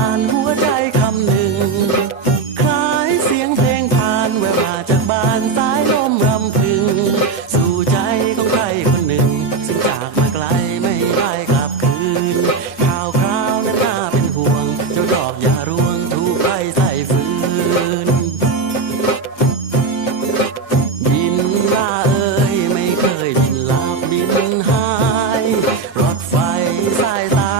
านหัวใจคำหนึ่ง คล้ายเสียงเพลงผ่านแวบมาจากบ้านสายลมรำพึง สู่ใจของใครคนหนึ่ง ซึ่งจากมาไกลไม่ได้กลับคืน ข่าวคราวนั้นน่าเป็นห่วง เจ้าดอกอย่าร่วงถูกใล่ใส่ฟืน บินลาเอ้ยไม่เคยบินลาบบินหาย รถไฟสายตา